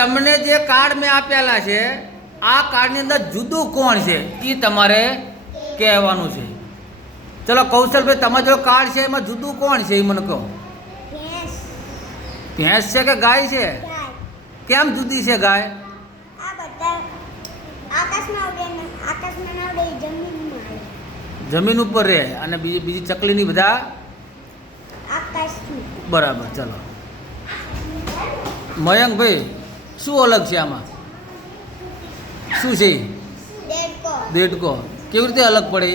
તમને જે કાર્ડ મેં આપેલા છે આ કાર્ડની અંદર જુદું કોણ છે એ તમારે કહેવાનું છે. ચલો કૌશલભાઈ, તમારો જો કાર્ડ છે એમાં જુદું કોણ છે એ મને કહો. ભેંસ છે કે ગાય છે? કેમ જુદી છે ગાય? જમીન ઉપર રહે અને બીજી ચકલીની બધા બરાબર. ચલો મયંકભાઈ, શું અલગ છે આમાં? શું છે? દેડકો. કેવી રીતે અલગ પડે?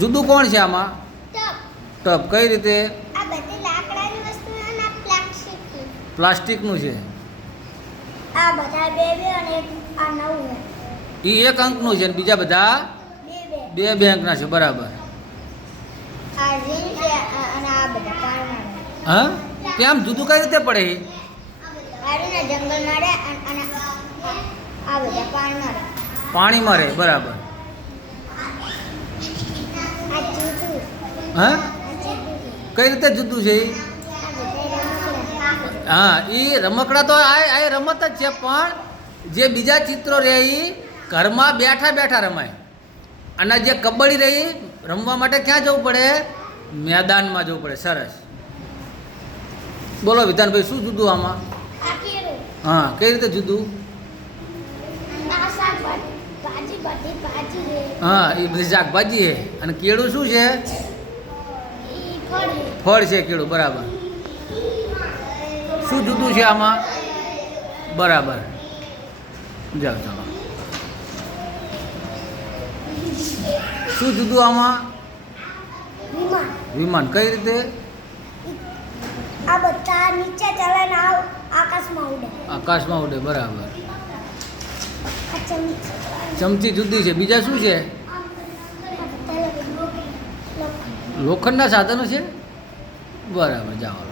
જુદું કોણ છે આમાં? ટપ. કઈ રીતે? પ્લાસ્ટિકનું છે. એ એક અંકનું છે અને બીજા બધા બે અંકના છે. બરાબર. હા, કેમ જુદું કઈ રીતે પડે? પાણીમાં રહે. બરાબર. હા, કઈ રીતે જુદું છે? હા, એ રમકડા તો આ રમત જ છે, પણ જે બીજા ચિત્રો રહે એ ઘરમાં બેઠા બેઠા રમાય. અને જે કબડ્ડી રહી રમવા માટે ક્યાં જવું પડે? મેદાનમાં જવું પડે. સરસ. બોલો વિધાનભાઈ, શું જુદું આમાં? હા, કઈ રીતે જુદું? હા, એ બધી શાકભાજી છે. અને કેળું શું છે? ફળ છે કેળું. બરાબર. શું જુદું છે આમાં? બરાબર. જાઓ ચાલો. શું જુદું આમાં? વિમાન. કઈ રીતે? આ બધા નીચે ચલે ને આકાશમાં ઉડે. આકાશમાં ઉડે. બરાબર. ચમચી જુદી છે. બીજા શું છે? લોખંડના સાધનો છે. બરાબર. જાઓ.